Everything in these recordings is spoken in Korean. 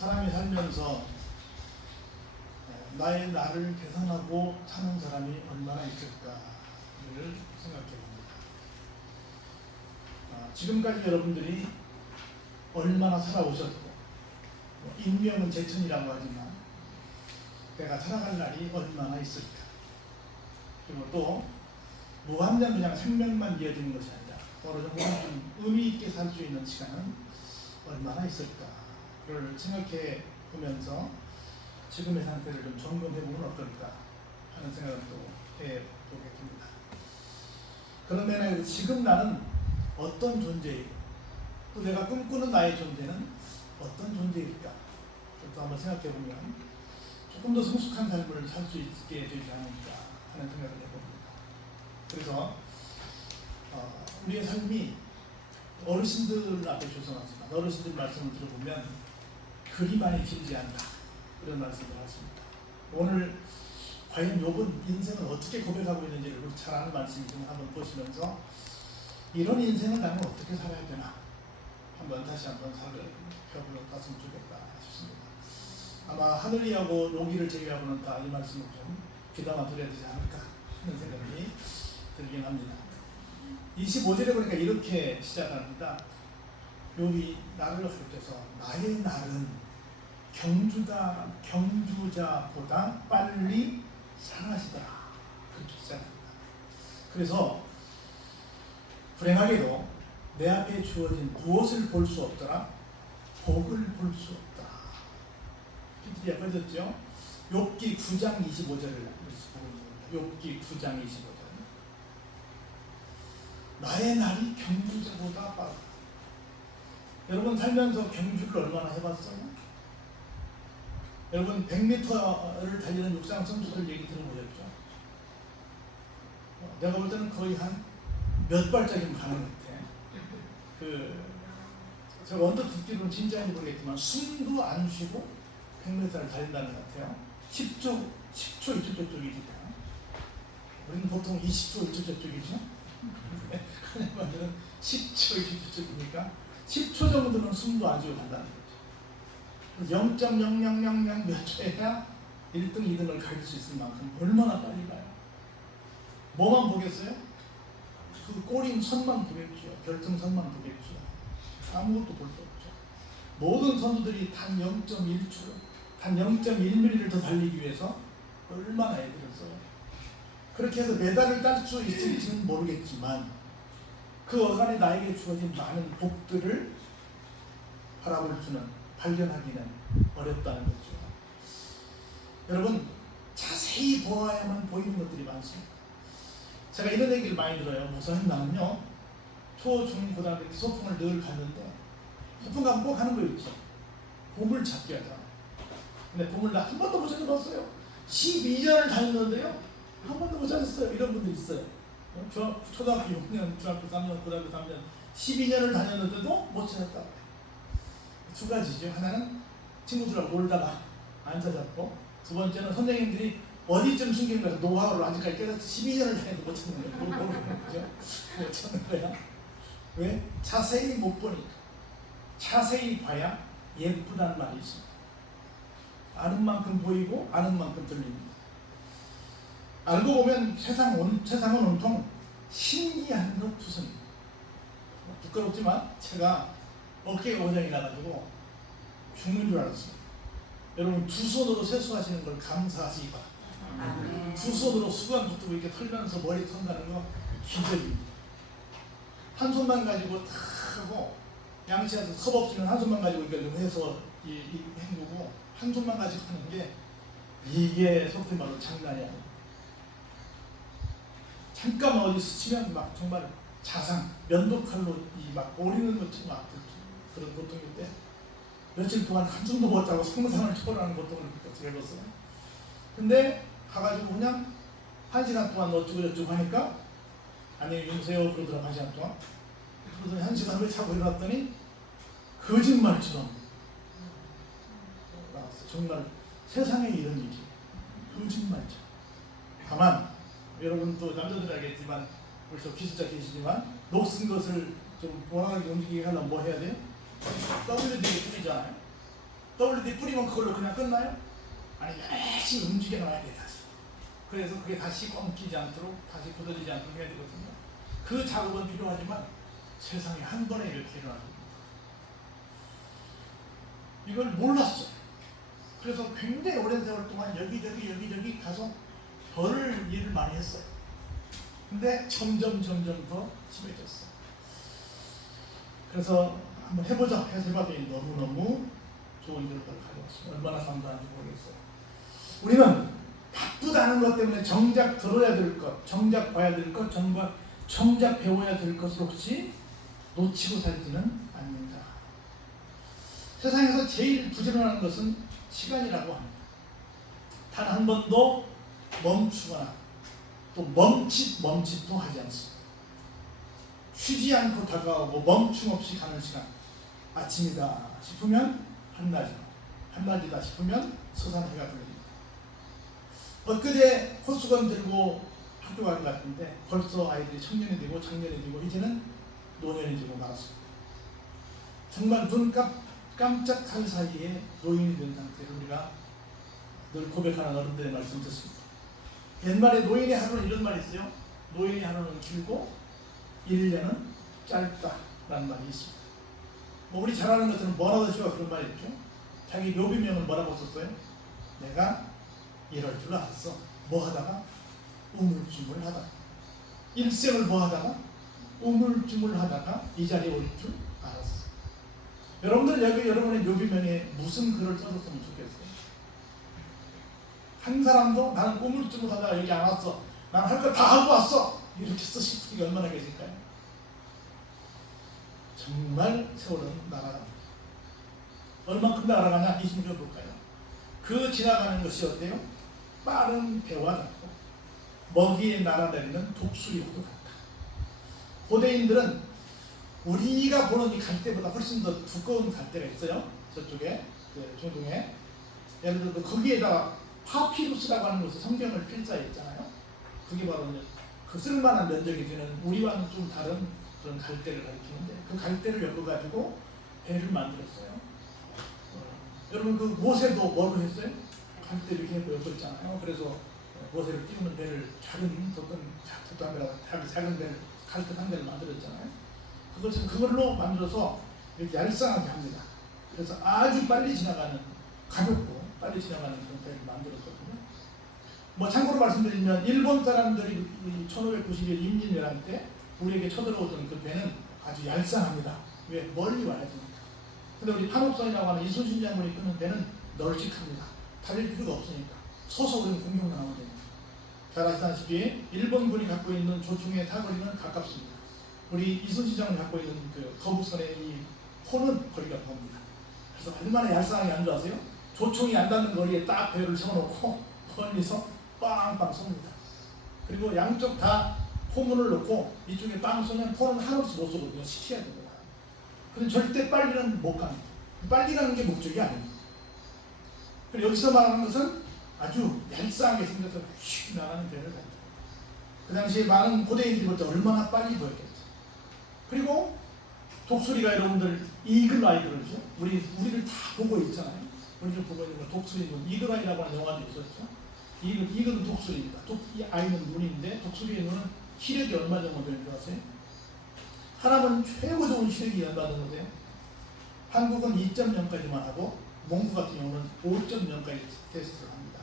사람이 살면서 나의 나를 개선하고 사는 사람이 얼마나 있을까를 생각해 봅니다. 지금까지 여러분들이 얼마나 살아오셨고, 인명은 제천이라고 하지만 내가 살아갈 날이 얼마나 있을까. 그리고 또 무한정 그냥 생명만 이어지는 것이 아니라 어느 정도는 좀 의미 있게 살 수 있는 시간은 얼마나 있을까를 생각해 보면서 지금의 상태를 좀 점검해 보면 어떨까 하는 생각을 또 해보겠습니다. 그런 면에서 지금 나는 어떤 존재이고 또 내가 꿈꾸는 나의 존재는 어떤 존재일까, 또 한번 생각해 보면 조금 더 성숙한 삶을 살 수 있게 되지 않을까 하는 생각을 해봅니다. 그래서 우리의 삶이 어르신들 앞에 조성하지만 어르신들 말씀을 들어보면 그리 많이 길지 않다, 이런 말씀을 하십니다. 오늘 과연 욥은 인생을 어떻게 고백하고 있는지를 잘 아는 말씀이지만 한번 보시면서 이런 인생을 나는 어떻게 살아야 되나 한번 다시 한번 살펴보았으면 좋겠다 싶습니다. 아마 하늘이하고 여기를 제외하고는 다 이 말씀을 좀 귀담아 들어야 되지 않을까 하는 생각이 들긴 합니다. 25절에 보니까 이렇게 시작합니다. 욥이 나를 가르쳐서 나의 날은 경주자보다 빨리 상하시더라, 그렇게 시작합니다. 그래서 불행하게도 내 앞에 주어진 무엇을 볼 수 없더라, 복을 볼 수 없더라. PPT가 꺼졌죠? 욥기 9장 25절을 보고 있습니다. 욥기 9장 25절. 나의 날이 경주자보다 빠르다. 여러분 살면서 경주를 얼마나 해봤어요? 여러분 100m를 달리는 육상 선수들 얘기 들어보셨죠? 내가 볼 때는 거의 한 몇 발짝이면 가는 것 같아. 제가 언뜻 듣기로는 진짜인지 모르겠지만 숨도 안 쉬고 100m를 달린다는 것 같아요. 10초 1초 저쪽이니까. 우리는 보통 20초 1초 저쪽이죠? 하나님은 10초 1초 저쪽이니까 10초 정도는 숨도 안 쉬고 간다는 거죠. 0.0000 몇 초에야 1등, 2등을 가릴 수 있을 만큼 얼마나 빨리 가요? 뭐만 보겠어요? 그 꼬린 선만 보겠죠. 결승선만 보겠죠. 아무것도 볼 수 없죠. 모든 선수들이 단 0.1초, 단 0.1mm를 더 달리기 위해서 얼마나 애들을 써요. 그렇게 해서 메달을 딸 수 있을지는 모르겠지만 그 어간에 나에게 주어진 많은 복들을 바라볼 수는, 발견하기는 어렵다는 거죠. 여러분 자세히 보아야만 보이는 것들이 많습니다. 제가 이런 얘기를 많이 들어요. 목사님, 나는요 초, 중, 고등학교 때 소풍을 늘 갔는데 소풍 가면 꼭 하는 거 있죠. 보물 찾기 하잖아. 근데 보물 나 한 번도 못 찾아봤어요. 12년을 다녔는데요 한 번도 못 찾았어요. 이런 분들 있어요. 초등학교 6년, 중학교 3년, 고등학교 3년 12년을 다녔는데도 못 찾았다. 두 가지죠. 하나는 친구들하고 놀다가 안 찾았고, 두 번째는 선생님들이 어디쯤 숨긴 거야. 노하우를 아직까지 깨닫지 12년을 다녀도 못 찾는 거야. 뭘 모르는 거죠. 못 찾는 거야. 왜? 자세히 못 보니까. 자세히 봐야 예쁘다는 말이 있습니다. 아는 만큼 보이고 아는 만큼 들립니다. 알고 보면 세상은 온통 신기한 것 투성입니다. 부끄럽지만 제가 어깨에 고장이 나가지고 죽는 줄 알았어요. 여러분 두 손으로 세수하시는 걸 감사하시기 바랍니다. 두 손으로 수건 붙들고 이렇게 털면서 머리 턴다는 거 기적입니다. 한 손만 가지고 탁 하고 양치해서 컵 없으면 한 손만 가지고 이렇게 해서 헹구고 한 손만 가지고 하는 게 이게 속된 말로 장난이 아니에요. 잠깐만 어디 스치면 막 정말 자상, 면도칼로 막 오리는 것처럼 아프죠. 그런 고통인데 며칠 동안 한숨도 못 자고 상상을 초월하는 고통을 겪었어요. 근데 가가지고 그냥 1시간 동안 어쩌고저쩌고 하니까 안녕히 주무세요 그러더라고. 1시간 동안. 그러더니 1시간 후에 자고 일어났더니 거짓말처럼 나왔어. 정말 세상에 이런 일이 거짓말처럼. 다만 여러분 또 남자들 알겠지만 우리 저 기술자 계시지만 녹슨 것을 좀 원활하게 움직이게 하려면 뭐 해야 돼요? WD 뿌리잖아요. WD 뿌리면 그걸로 그냥 끝나요? 아니, 열심히 움직여 놔야 돼 다시. 그래서 그게 다시 엉키지 않도록, 다시 굳어지지 않도록 해야 되거든요. 그 작업은 필요하지만 세상에 한 번에 이렇게 일어나는 겁니다. 이걸 몰랐어요. 그래서 굉장히 오랜 세월 동안 여기저기 가서 별을 일을 많이 했어요. 근데 점점 더 심해졌어요. 그래서 한번 해보자 해서 해봤더니 너무너무 좋은 결과를 가져왔어요. 얼마나 감사한지 모르겠어요. 우리는 바쁘다는 것 때문에 정작 들어야 될 것, 정작 봐야 될 것, 정작 배워야 될 것을 혹시 놓치고 살지는 않는다. 세상에서 제일 부지런한 것은 시간이라고 합니다. 단 한 번도 멈추거나 또 멈칫도 하지 않습니다. 쉬지 않고 다가오고 멈춤 없이 가는 시간. 아침이다 싶으면 한낮이다 싶으면 서산해가 들립니다. 엊그제 호수건 들고 학교 가는 것 같은데 벌써 아이들이 청년이 되고 장년이 되고 이제는 노년이 되고 말았습니다. 정말 눈 깜짝할 사이에 노인이 된 상태로 우리가 늘 고백하는 어른들의 말씀 듣습니다. 옛말에 노인의 하루는 이런 말이 있어요. 노인의 하루는 길고 1년은 짧다라는 말이 있습니다. 뭐 우리 잘 아는 것처럼 버나드쇼가 그런 말이 있죠. 자기 묘비명을 뭐라고 썼어요? 내가 이럴 줄 알았어. 뭐 하다가? 우물쭈물 하다가. 일생을 뭐 하다가? 우물쭈물 하다가 이 자리에 올 줄 알았어. 여러분들 여기 여러분의 묘비명에 무슨 글을 써줬으면 좋겠어요? 한 사람도 나는 우물쭈물 하다가 여기 안 왔어. 난 할 거 다 하고 왔어. 이렇게 쓰실 분이 얼마나 계실까요? 정말 세월은 날아갑니다. 얼만큼 날아가냐? 20년 볼까요? 그 지나가는 것이 어때요? 빠른 배와 같고 먹이에 날아다니는 독수리와도 같다. 고대인들은 우리가 보는 이 갈대보다 훨씬 더 두꺼운 갈대가 있어요. 저쪽에 그 중동에 예를 들어 거기에다가 파피루스라고 하는 것을 성경을 필사했잖아요. 그게 바로 이제 그 쓸만한 면적이 되는 우리와는 좀 다른 그런 갈대를 가리키는데 그 갈대를 엮어가지고 배를 만들었어요. 여러분 그 모세도 뭐로 했어요? 갈대를 이렇게 엮었잖아요. 그래서 모세를 띄우는 배를 작은 배를 갈대 한 대를 만들었잖아요. 그걸로 만들어서 이렇게 얄쌍하게 합니다. 그래서 아주 빨리 지나가는 가볍고 빨리 지나가는 그런 배를 만들었거든요. 뭐 참고로 말씀드리면 일본 사람들이 1591 임진왜란 때 우리에게 쳐들어오던 그 배는 아주 얄쌍합니다. 왜? 멀리 와야 되니까. 근데 우리 판옥선이라고 하는 이순신 장군이 끄는 배는 널찍합니다. 달릴 필요가 없으니까. 서서 우리는 공격나가면 됩니다. 잘 아시다시피 일본군이 갖고 있는 조총의 사거리는 가깝습니다. 우리 이순신 장군이 갖고 있는 그 거북선의 이 포는 거리가 멉니다. 그래서 얼마나 얄쌍하게 안 좋아하세요? 조총이 안 닿는 거리에 딱 배를 세워놓고 멀리서 빵빵 쏩니다. 그리고 양쪽 다 포문을 놓고 이쪽에 빵 쏘면 포는 한없이 못 쏘거든요. 시켜야 됩니다. 근데 절대 빨리는 못 갑니다. 빨리 가는 게 목적이 아닙니다. 그리고 여기서 말하는 것은 아주 얄쌍하게 생겨서 휙 나가는 배를 가지고 그 당시에 많은 고대인들이 볼 때 얼마나 빨리 보였겠어요. 그리고 독수리가 여러분들 이글 아이들이죠. 우리를 다 보고 있잖아요. 우리를 보고 있는 거 독수리는 이글 아이라고 하는 영화도 있었죠. 이글은 독수리입니다. 이 아이는 눈인데 독수리의 눈은 시력이 얼마 정도 되는 줄 아세요? 사람은 최고 좋은 시력이 얼마 정도 돼요? 한국은 2.0까지만 하고 몽고 같은 경우는 5.0까지 테스트를 합니다.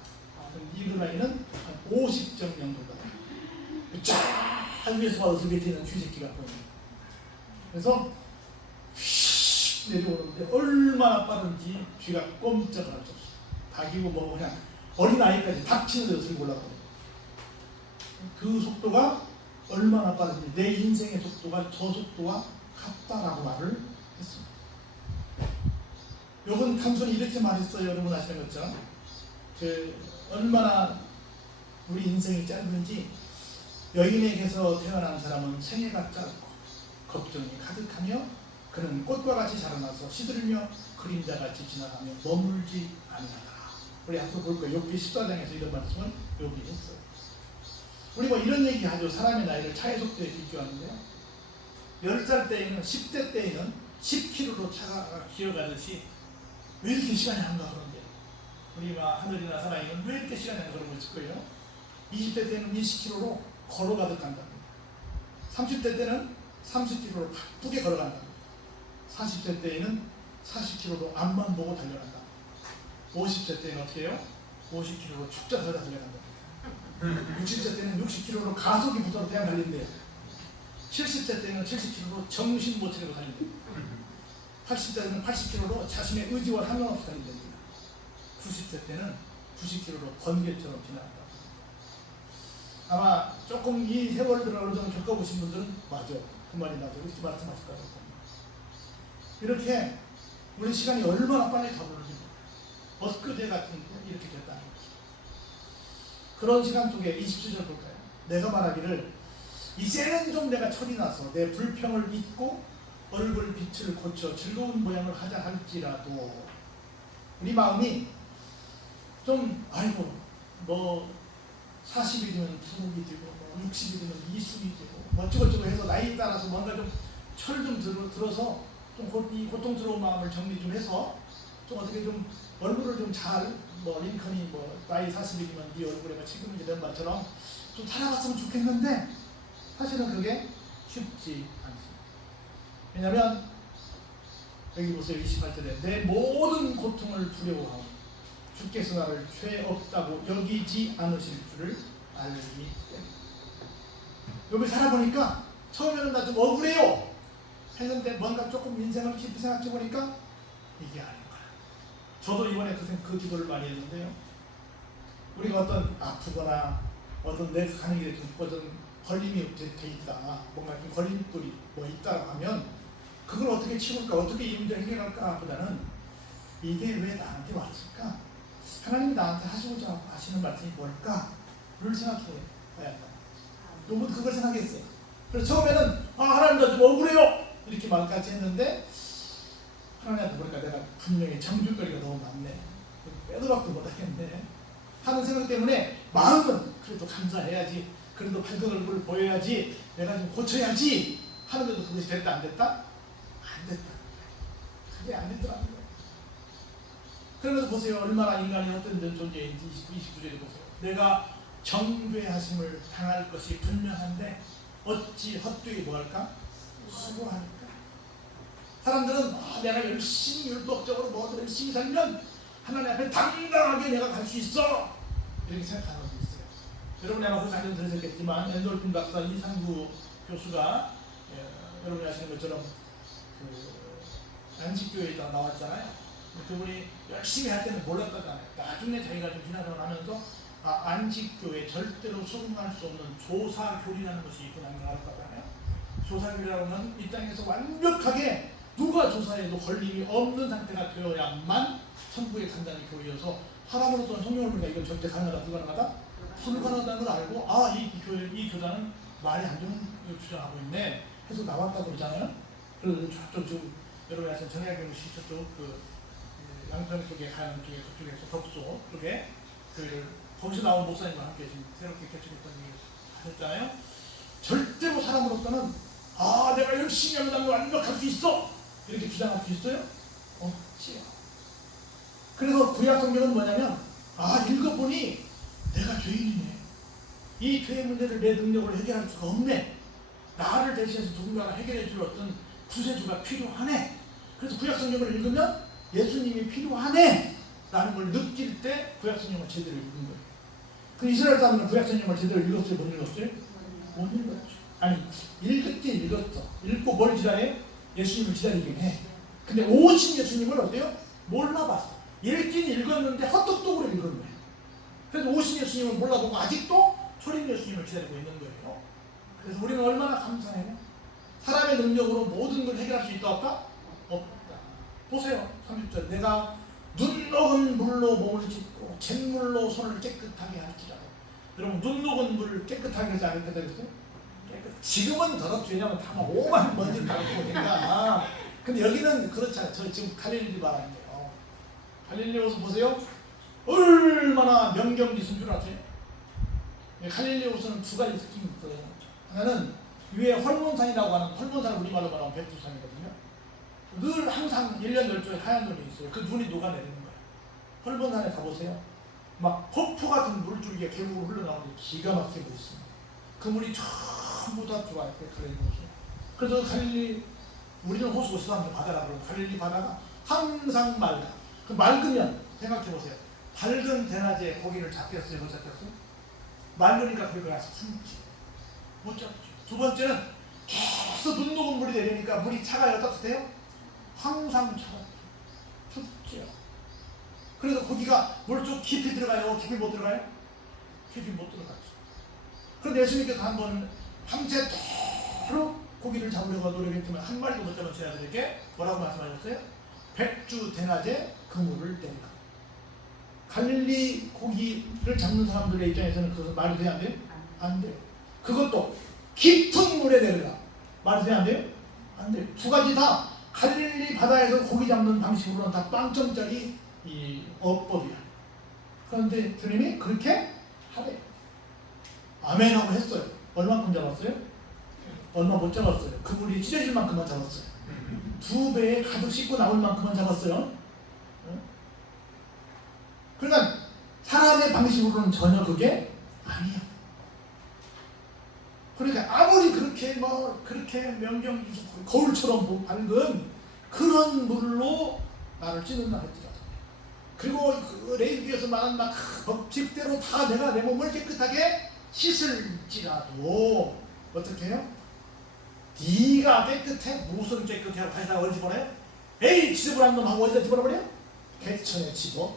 그럼 이글 아이는 한 50점 정도가 쫙 위에서 봐서 밑에 있는 쥐새끼가 보입니다. 그래서 휙 내려오는데 얼마나 빠른지 쥐가 꼼짝을 할 수 없어요. 닭이고 뭐 그냥 어린 아이까지 닥치는 데서 들고 올라가거든요. 그 속도가 얼마나 빠른지 내 인생의 속도가 저 속도와 같다라고 말을 했습니다. 요건 단순히 이렇게 말했어요. 여러분 아시는 것처럼 얼마나 우리 인생이 짧은지 여인에게서 태어난 사람은 생애가 짧고 걱정이 가득하며 그는 꽃과 같이 자라나서 시들며 그림자같이 지나가며 머물지 아니하다. 우리 앞으로 볼 거예요. 욥기 14장에서 이런 말씀을 욥이 했어요. 우리 뭐 이런 얘기 하죠. 사람의 나이를 차의 속도에 비교하는데요. 10살 때에는 10대 때에는 10km로 차가 기어가듯이 왜 이렇게 시간이 안 가? 그런데 우리가 하늘이나 살아있는 왜 이렇게 시간이 안 가? 그런 거 있을 거예요. 20대 때는 20km로 걸어가듯 간답니다. 30대 때는 30km로 바쁘게 걸어간답니다. 40대 때에는 40km로 앞만 보고 달려간다. 50세 때는 어떻게 해요? 50km로 축자 서다 달려간다. 60세 때는 60km로 가속이 붙어서 그냥 달린대요. 70세 때는 70km로 정신 못 차리고 달린대요. 80세는 80km로 자신의 의지와 상관없이 달린답니다. 90세 때는 90km로 번개처럼 지나간다. 아마 조금 이 세월들을 어느 정도 겪어보신 분들은 맞아, 그 말이 맞아, 이렇게 말씀하실 거라고 봅니다. 이렇게 우리 시간이 얼마나 빨리 가버리는지 엊그제 같은데 이렇게 됐다는 거죠. 그런 시간 속에 27절 볼까요? 내가 말하기를 이제는 좀 내가 철이 나서 내 불평을 잊고 얼굴 빛을 고쳐 즐거운 모양을 하자 할지라도 우리 마음이 좀 아이고 뭐 40일이면 부록이 되고 뭐 60일이면 이순이 되고 뭐 어쩌고저쩌고 해서 나이에 따라서 뭔가 좀 철 좀 들어서 좀 이 고통스러운 마음을 정리 좀 해서 좀 어떻게 좀 얼굴을 좀 잘 뭐 링컨이 뭐 나이 40일이면 네 얼굴에 뭐 지금은 이런 말처럼 좀 살아갔으면 좋겠는데 사실은 그게 쉽지 않습니다. 왜냐하면 여기 보세요. 28절에 내 모든 고통을 두려워하고 주께서 나를 죄 없다고 여기지 않으실 줄을 알기 때문에 여기 살아보니까 처음에는 나 좀 억울해요 했는데 뭔가 조금 인생을 깊이 생각해보니까 이게 아닌 거야. 저도 이번에 그 기도를 많이 했는데요. 우리가 어떤 아프거나 어떤 내가 가는 길에 좀 어떤 걸림이 돼 있다, 뭔가 좀 걸림돌이 뭐 있다고 하면 그걸 어떻게 치울까, 어떻게 이 문제를 해결할까 보다는 이게 왜 나한테 왔을까? 하나님이 나한테 하시고자 하시는 말씀이 뭘까를 생각해 봐야 한다. 너무 그걸 생각했어요. 그래서 처음에는 하나님 나 좀 억울해요 이렇게 말까지 했는데 하나님한테 보니까 내가 분명히 정줄거리가 너무 많네, 빼도 박도 못하겠네 하는 생각 때문에 마음은 그래도 감사해야지, 그래도 밝은 얼굴을 보여야지, 내가 좀 고쳐야지 하는데도 그것이 됐다 안 됐다? 안 됐다. 그게 안 되더라고요. 그러면서 보세요. 얼마나 인간이 헛된 존재인지 29절에 보세요. 내가 정죄하심을 당할 것이 분명한데 어찌 헛되이 뭐할까? 수고하니까. 사람들은 내가 열심히 율법적으로 뭐든 열심히 살면 하나님 앞에 당당하게 내가 갈 수 있어 이렇게 생각하는 분도 있어요. 여러분 아마 그 사진 들으셨겠지만 엔돌핀 박사 이상구 교수가 여러분이 아시는 것처럼 그 안식교회에다 나왔잖아요. 그분이 열심히 할 때는 몰랐다잖아요. 나중에 자기가 좀 지나서 하면서 안식교회 절대로 수긍할 수 없는 조사교리라는 것이 있구나 하는 걸 알았다잖아요. 조사교리라고 하면 이 땅에서 완벽하게 누가 조사해도 걸림이 없는 상태가 되어야만 천국에 간다는 교리여서 사람으로 또는 성령을 보니까 이건 절대 가능하다, 불가능하다? 불가능하다는 걸 알고 이 교단은 말이 안 되는 걸 주장하고 있네 해서 나왔다고 그러잖아요. 그래서 저쪽 여러분이 아시는 정약용시 저쪽 양평 쪽에 가는 쪽에 그쪽에서 덕소 쪽에 거기서 나온 목사님과 함께 지금 새롭게 개척했던 얘기 하셨잖아요. 절대로 사람으로서는 내가 열심히 하면 완벽할 수 있어 이렇게 주장할 수 있어요? 없지요. 그래서 구약 성경은 뭐냐면 읽어보니 내가 죄인이네, 이 죄의 문제를 내 능력으로 해결할 수가 없네, 나를 대신해서 누군가가 해결해 줄 어떤 구세주가 필요하네. 그래서 구약 성경을 읽으면 예수님이 필요하네 라는 걸 느낄 때 구약 성경을 제대로 읽은 거예요. 그 이스라엘 사람은 구약 성경을 제대로 읽었어요? 못 읽었어요? 못 읽었죠. 아니 읽었긴 읽었어. 읽고 뭘 기다려요? 예수님을 기다리긴 해. 근데 오신 예수님을 어때요? 몰라봤어. 읽긴 읽었는데 헛똑똑으로 읽은 거예요. 그래서 오신 예수님을 몰라보고 아직도 초림 예수님을 기다리고 있는 거예요. 그래서 우리는 얼마나 감사해요? 사람의 능력으로 모든 걸 해결할 수 있다 없다? 없다. 보세요. 30절 내가 눈 녹은 물로 몸을 씻고 잿물로 손을 깨끗하게 할지라도. 여러분 눈 녹은 물 깨끗하게 하지 않을 때가 있어요? 지금은 더럽죠. 왜냐하면 다 오만 먼지 밟고 되니까. 근데 여기는 그렇지 않아요. 저 지금 갈릴리 말하는데요. 갈릴리 호수 보세요. 얼마나 명경지수인 줄 아세요? 갈릴리 호수는 두 가지 특징이 있어요. 하나는 위에 헐몬산이라고 하는, 헐몬산은 우리말로 말하면 백두산이거든요. 늘 항상 1년 12주에 하얀 눈이 있어요. 그 눈이 녹아내리는 거예요. 헐본산에 가보세요. 막 폭포 같은 물줄기가 계곡으로 흘러나오는데 기가 막히게 보였습니다. 그 물이 전부 다 들어와요. 갈릴리 호수. 그래서 갈릴리, 우리는 호수 수담도 바다라 그러고 갈릴리 바다가 항상 맑아. 그 맑으면 생각해보세요. 밝은 대낮에 고기를 잡겠어요? 못 잡겠어요? 맑으니까 거기 가서 숨지. 못 잡죠. 두 번째는 계속 눈 녹은 물이 내리니까 물이 차가요? 따뜻해요? 항상 차갑죠. 춥죠. 그래서 고기가 물 쪽 깊이 들어가요? 깊이 못 들어가요? 깊이 못 들어가죠. 그런데 예수님께서 한번 밤새도록 고기를 잡으려고 노력했지만 한 마리도 못 잡은 제 아들에게 뭐라고 말씀하셨어요? 백주 대낮에 그물을 뗀다. 갈릴리 고기를 잡는 사람들의 입장에서는 그것은 말이 돼야 안 돼요? 안 돼요. 그것도 깊은 물에 내려가. 말이 돼야 안 돼요? 안 돼요. 두 가지 다 갈릴리 바다에서 고기 잡는 방식으로는 다 빵점짜리 이 어법이야. 그런데 주님이 그렇게 하래. 아멘하고 했어요. 얼마큼 잡았어요? 얼마 못 잡았어요. 그물이 찢어질 만큼만 잡았어요. 2배에 가득 싣고 나올 만큼만 잡았어요. 그러니까 사람의 방식으로는 전혀 그게 아니야. 그러니까 아무리 그렇게 그렇게 명경유수 거울처럼 밝은 그런 물로 나를 찌는다 할지라도, 그리고 그 레위기에서 말한 막 법칙대로 다 내가 내 몸을 깨끗하게 씻을지라도 어떻게 해요? 네가 깨끗해? 무슨 깨끗해? 하고 다시 다 어디 집어넣어요? 에이 지저분한 놈하고 어디다 집어넣어버려? 개천에 집어넣어.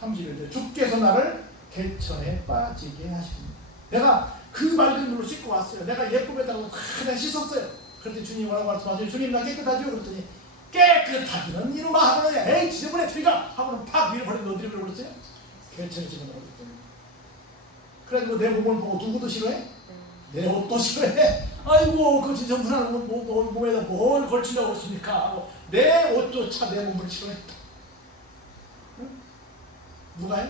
31절 주께서 나를 개천에 빠지게 하십니다. 내가 그 맑은 물로 씻고 왔어요. 내가 예쁨에다가 그냥 씻었어요. 그런데 주님 뭐라고 말씀하세요? 주님 나 깨끗하죠? 그랬더니 깨끗하기는 이놈아 하고는 에이 지저분해 트리가 하고는 팍 밀어버리는 어디를 그랬어요? 개천에 집어넣어. 그래가지고 내 몸을 보고 누구도 싫어해? 내 옷도 싫어해? 아이고 그 지저분한 몸에다 뭘 걸치려고 그러십니까? 내 옷조차 내 몸을 싫어해. 응? 누가요?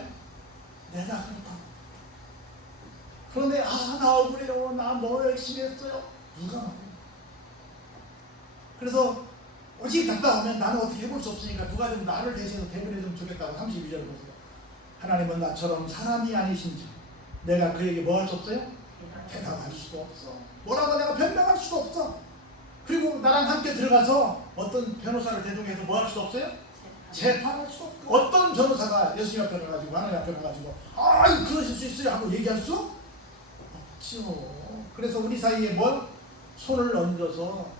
내가 그렇다. 그런데 나 억울해요. 나 뭐 열심히 했어요. 누가 말해요? 그래서 오직 답답하면 나는 어떻게 해볼 수 없으니까 누가 좀 나를 대신해서 대변해주면 좋겠다고 32절 보세요. 하나님은 나처럼 사람이 아니신지 내가 그에게 뭐 할 수 없어요? 대답할 수도 없어. 뭐라고 내가 변명할 수도 없어. 그리고 나랑 함께 들어가서 어떤 변호사를 대동해서 뭐 할 수도 없어요? 재판할 수도 없고. 어떤 변호사가 예수님 앞에 가지고 하나님 앞에 가지고 그러실 수 있어요 하고 얘기할 수 없죠. 그래서 우리 사이에 뭘 손을 얹어서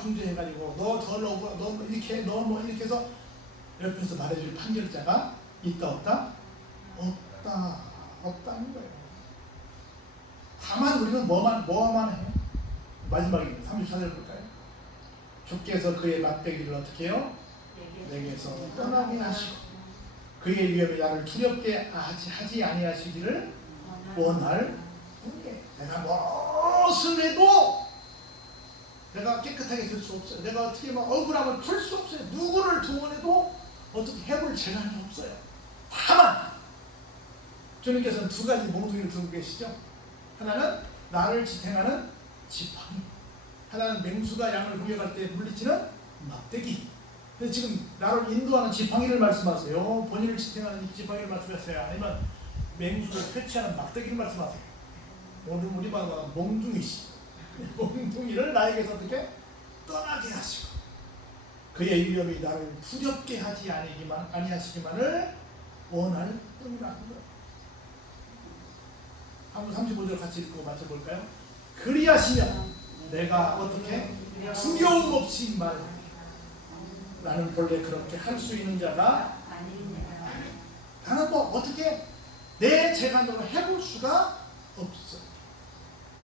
중재해가지고 너 덜러고 너 이렇게 너 뭐 이렇게 해서 옆에서 말해줄 판결자가 있다 없다? 없다는 거예요. 다만 우리는 뭐만 해요? 마지막입니다. 34절 볼까요? 주께서 그의 막대기를 어떻게 해요? 내게서 떠나게 하시고 그의 위험에 나를 두렵게 하지 아니하시기를 원할 뿐이에요. 내가 무엇을 해도 내가 깨끗하게 될 수 없어요. 내가 어떻게 억울함을 풀 수 없어요. 누구를 동원해도 어떻게 해볼 재간이 없어요. 다만 주님께서는 두 가지 몽둥이를 두고 계시죠. 하나는 나를 지탱하는 지팡이, 하나는 맹수가 양을 공격할 때 물리치는 막대기. 근데 지금 나를 인도하는 지팡이를 말씀하세요? 본인을 지탱하는 지팡이를 말씀하세요? 아니면 맹수를 퇴치하는 막대기를 말씀하세요? 오늘 우리 말은 몽둥이시. 몽둥이를 나에게서 어떻게 떠나게 하시고 그의 위험이 나를 두렵게 하지 아니하시기만을 원할 뿐이라는 거예요. 한번 35절 같이 읽고 맞춰볼까요? 그리하시면 내가 어떻게 두려움 없이 나는 본래 그렇게 할 수 있는 자가 나는 어떻게 내 재간으로 해볼 수가 없어.